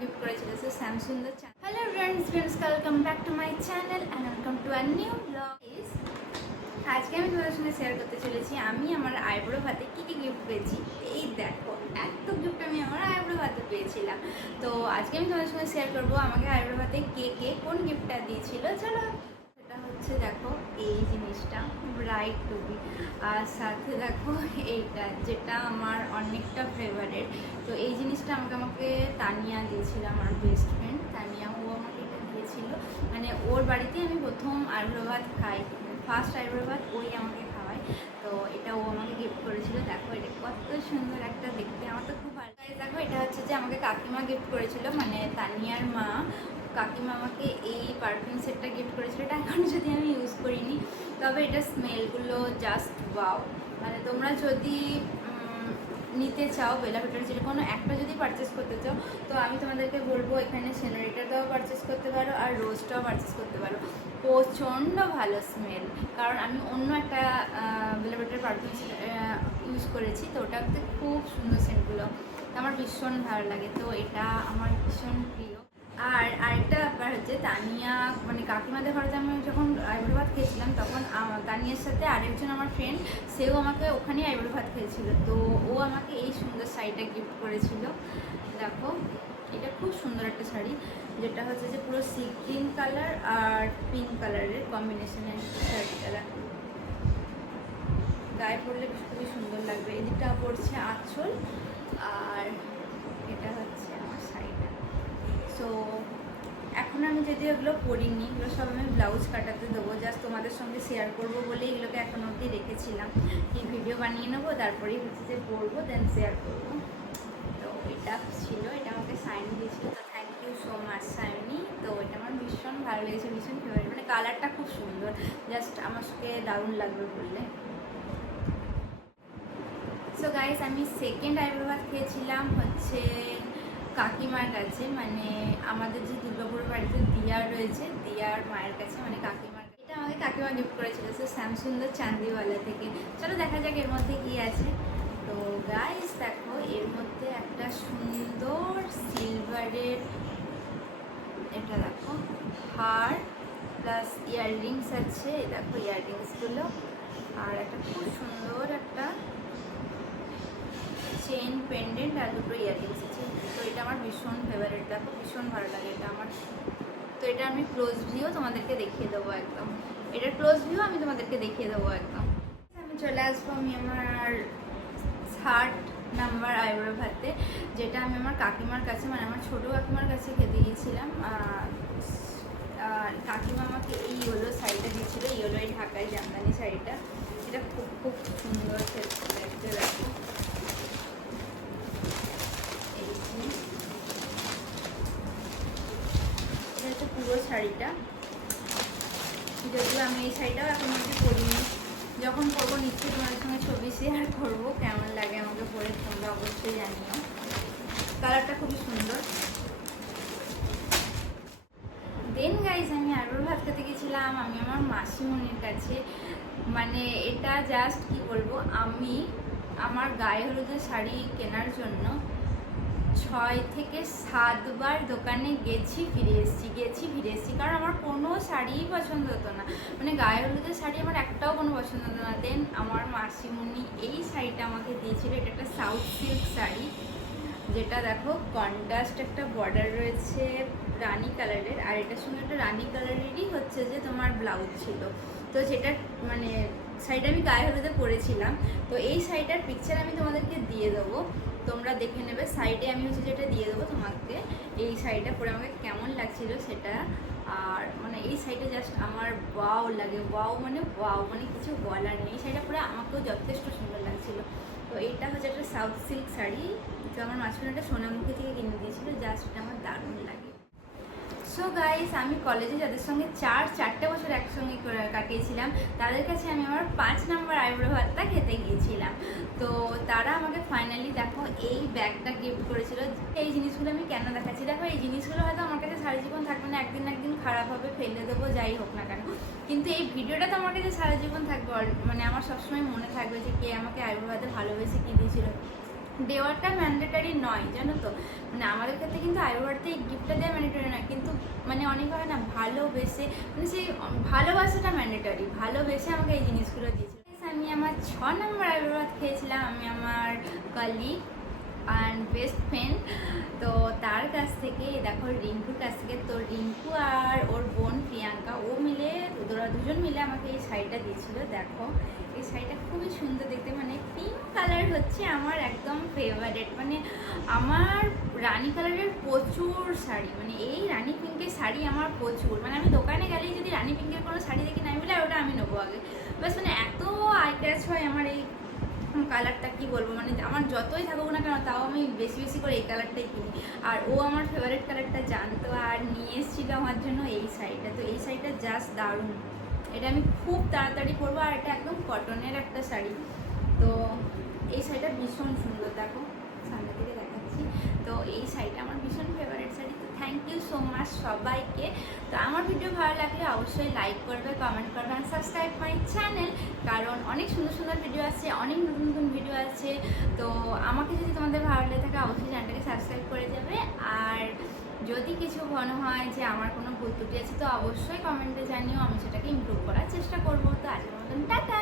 Gift করেছিল সে Shyamsundar hello friends friends welcome back to my channel and welcome to our new blog আজকে আমি তোমাদের সঙ্গে share করতে চলেছি, আমি আমার আইব্রো ভাতে কী কী গিফট পেয়েছি, এই দেখো, এত গিফট আমি আমার আইব্রো ভাতে পেয়েছিলাম। তো আজকে আমি তোমাদের সঙ্গে শেয়ার করব, আমাকে আইব্রো ভাতে কে কে কোন গিফটটা দিয়েছিল, চলো। হচ্ছে দেখো এই জিনিসটা ব্রাইট টুবি আর সাথে দেখো এইটা, যেটা আমার অনেকটা ফেভারেট তো এই জিনিসটা আমাকে আমাকে তানিয়া দিয়েছিল আমার বেস্ট ফ্রেন্ড তানিয়া, ও আমাকে এটা দিয়েছিল। মানে ওর বাড়িতে আমি প্রথম আইব্রো ভাত খাই। ফার্স্ট আইব্রো ভাত ওই আমাকে খাওয়ায়। তো এটা ও আমাকে গিফট করেছিল। দেখো এটা কত সুন্দর একটা দেখতে। আমার তো খুব দেখো, এটা হচ্ছে যে আমাকে কাকিমা গিফট করেছিল মানে তানিয়ার মা। কাকিমা আমাকে এই পারফিউম সেটটা গিফট করেছিল, এটা এখন যদি আমি ইউজ করিনি, তবে এটা স্মেলগুলো জাস্ট ওয়াও মানে তোমরা যদি নিতে চাও বেলা ভিটার যেটা কোনো একটা যদি পারচেস করতে চাও, তো আমি তোমাদেরকে বলব, এখানে সেনারিটাটাও পারচেস করতে পারো, আর রোজটাও পারচেস করতে পারো। প্রচণ্ড ভালো স্মেল কারণ আমি অন্য একটা বেলা ভিটার পারফিউম ইউজ করেছি, তো ওটাতে খুব সুন্দর সেন্টগুলো আমার ভীষণ ভালো লাগে। তো এটা আমার ভীষণ প্রিয়। আর আরেকটা ব্যাপার হচ্ছে, তানিয়া মানে কাকিমাদের ঘরে আমি যখন আইবুড়ো ভাত খেয়েছিলাম, তখন তানিয়ার সাথে আরেকজন আমার ফ্রেন্ড সেও আমাকে ওখানেই আইবুড়ো ভাত খেয়েছিল। তো ও আমাকে এই সুন্দর শাড়িটা গিফট করেছিল। দেখো, এটা খুব সুন্দর একটা শাড়ি, যেটা হচ্ছে যে পুরো সি গ্রিন কালার আর পিঙ্ক কালারের কম্বিনেশনের শাড়িটা। দেখো। গায়ে পরলে খুবই সুন্দর লাগবে। এদিকটা পড়ছে আঁচল। আর এটা হচ্ছে আমার শাড়িটা সো এখন আমি যদি এগুলো পরিনি, এগুলো সব আমি ব্লাউজ কাটাতে দেবো। জাস্ট তোমাদের সঙ্গে শেয়ার করব বলে এগুলোকে এখন অবধি রেখেছিলাম। এই ভিডিও বানিয়ে নেব তারপরেই হচ্ছে যে পরবো দেন শেয়ার করব। তো এটা ছিল, এটা আমাকে সাইন দিয়েছিল। তো thank you so much Saini তো এটা আমার ভীষণ ভালো লেগেছে, ভীষণ ফেভারিট মানে কালারটা খুব সুন্দর। জাস্ট সঙ্গে দারুণ লাগবে বললে। সো গাইস আমি সেকেন্ড আইব্রো ভাত খেয়েছিলাম হচ্ছে কাকিমার কাছে মানে আমাদের যে দুর্গাপুর বাড়িতে দিয়ার রয়েছে, দিয়ার মায়ের কাছে মানে কাকিমার এটা আমাকে কাকিমা গিফট করেছিল, সে স্যামসুন্দর চান্দিওয়ালা থেকে। চলো দেখা যাক এর মধ্যে কি আছে। তো গাইস দেখো, এর মধ্যে একটা সুন্দর সিলভারের এটা দেখো, হার প্লাস ইয়াররিংস আছে। দেখো ইয়াররিংসগুলো আর একটা খুব সুন্দর একটা চেন পেন্ডেন্ট আর দুটো ইয়াররিংস আছে। তো এটা আমার ভীষণ ফেভারিট দেখো ভীষণ ভালো লাগে এটা আমার। তো এটা আমি ক্লোজ ভিউ তোমাদেরকে দেখিয়ে দেবো একদম। এটার ক্লোজ ভিউ আমি তোমাদেরকে দেখিয়ে দেবো একদম। আমি চলে আসব আমি আমার থার্ড নাম্বার আইব্রো ভাতে, যেটা আমি আমার কাকিমার কাছে মানে আমার ছোটো কাকিমার কাছে খেতে গিয়েছিলাম। কাকিমা আমাকে এই ইয়েলো শাড়িটা দিয়েছিল ইয়েলো এই ঢাকায় জামদানি শাড়িটা। এটা খুব খুব সুন্দর দেখতে দেখো এই যে। এটা হচ্ছে পুরো শাড়িটা যদিও আমি এই শাড়িটাও এখন অব্দি পরিনি। যখন পরবো নিশ্চয়ই তোমাদের সঙ্গে ছবি শেয়ার করব, কেমন লাগে আমাকে পরে তোমরা অবশ্যই জানিও। কালারটা খুবই সুন্দর। দেন গাইজ আমি আরও ভাত খেতে গেছিলাম। আমি আমার মাসিমণির কাছে। মানে এটা জাস্ট কি বলব? আমি আমার গায়ে হলুদের শাড়ি কেনার জন্য ছয় থেকে সাতবার দোকানে গেছি, ফিরে এসেছি, গেছি, ফিরে এসেছি। কারণ আমার কোনো শাড়িই পছন্দ হতো না। মানে গায়ে হলুদের শাড়ি আমার একটাও কোনো পছন্দ হতো না। দেন আমার মাসিমণি এই শাড়িটা আমাকে দিয়েছিল। এটা একটা সাউথ সিল্ক শাড়ি, যেটা দেখো কন্ট্রাস্ট একটা বর্ডার রয়েছে রানি কালারের আর এটার সঙ্গে একটা রানি কালারেরই হচ্ছে যে তোমার ব্লাউজ ছিল। তো যেটা মানে শাড়িটা আমি গায়ে হলুদে পরেছিলাম। তো এই শাড়িটার পিকচার আমি দিয়ে দেবো। তোমরা দেখে নেবে সাইডে আমি হচ্ছে যেটা দিয়ে দেবো তোমাকে, এই শাড়িটা পরে আমাকে কেমন লাগছিল সেটা। আর মানে এই শাড়িটা জাস্ট আমার ওয়াও লাগে। ওয়াও মানে ওয়াও মানে কিছু বলার নেই। শাড়িটা পরে আমাকেও যথেষ্ট সুন্দর লাগছিল। তো এইটা হচ্ছে একটা সাউথ সিল্ক শাড়ি, তো আমার মাঝখানে একটা সোনামুখী থেকে কিনে দিয়েছিল জাস্ট এটা আমার দারুণ লাগে। সো গাইস আমি কলেজে যাদের সঙ্গে চার, চারটে কাটিয়েছিলাম তাদের কাছে আমি আমার পাঁচ নম্বর আইব্রো ভাতটা খেতে গিয়েছিলাম। তো তারা আমাকে ফাইনালি দেখো এই ব্যাগটা গিফট করেছিল। এই জিনিসগুলো আমি কেন দেখাচ্ছি? দেখো, এই জিনিসগুলো হয়তো আমার কাছে সারা জীবন থাকবে না, একদিন একদিন খারাপ হবে, ফেলে দেবো, যাই হোক না কেন। কিন্তু এই ভিডিওটা তো আমার কাছে সারা জীবন থাকবে মানে আমার সবসময় মনে থাকবে যে কে আমাকে আইব্রো ভাতে ভালোবেসে কি দিয়েছিল। দেওয়াটা ম্যান্ডেটারি নয়, জানো তো? মানে আমাদের ক্ষেত্রে কিন্তু আইব্রোতে গিফটটা দেওয়া ম্যান্ডেটারি না কিন্তু মানে অনেক হয় না, ভালোবেসে মানে সেই ভালোবাসাটা ম্যান্ডেটারি ভালোবেসে আমাকে এই জিনিসগুলো দিয়েছিল। আমি আমার ছ নম্বর আইব্রো খেয়েছিলাম, আমি আমার কলিগ অ্যান্ড বেস্ট ফ্রেন্ড তো তার কাছ থেকে, দেখো রিঙ্কুর কাছ থেকে, তো রিঙ্কু আর ওর বোন প্রিয়াঙ্কা, ও মিলে ওরা দুজন মিলে আমাকে এই শাড়িটা দিয়েছিল, দেখো। এই শাড়িটা খুবই সুন্দর দেখতে মানে পিঙ্ক কালার হচ্ছে আমার একদম ফেভারেট মানে আমার রানী কালারের প্রচুর শাড়ি। মানে এই রানী পিঙ্কের শাড়ি আমার প্রচুর। মানে আমি দোকানে গেলেই যদি রানী পিঙ্কের কোনো শাড়ি দেখি না, আমি বলে ওটা আমি নেব আগে। বাস মানে এত ক্যাচ হয় আমার এই কালারটা কি বলব? মানে আমার যতই থাকুক না কেন, তাও আমি বেশি বেশি করে এই কালারটাই কিনি। আর ও আমার ফেভারিট কালারটা জানতো আর নিয়ে এসেছিল আমার জন্য এই শাড়িটা। তো এই শাড়িটা জাস্ট দারুণ। এটা আমি খুব তাড়াতাড়ি পরবো আর এটা একদম কটনের একটা শাড়ি। তো এই শাড়িটা ভীষণ সুন্দর, দেখো, সামনে থেকে দেখাচ্ছি। তো এই শাড়িটা আমার ভীষণ ফেভারিট শাড়ি, তো থ্যাংক ইউ সো মাচ সবাইকে। তো আমার ভিডিও ভালো লাগলে অবশ্যই লাইক করবে কমেন্ট করবে আর সাবস্ক্রাইব মাই চ্যানেল কারণ অনেক সুন্দর সুন্দর ভিডিও আছে অনেক নতুন নতুন ভিডিও আছে তো আমাকে যদি তোমাদের ভালো লেগে থাকে, অবশ্যই চ্যানেলটাকে সাবস্ক্রাইব করে যাবে। আর যদি কিছু মনে হয় যে আমার কোনো ভুল ত্রুটি আছে, তো অবশ্যই কমেন্টে জানিও, আমি সেটাকে ইমপ্রুভ করার চেষ্টা করব। তো আজকের মতন, টাটা!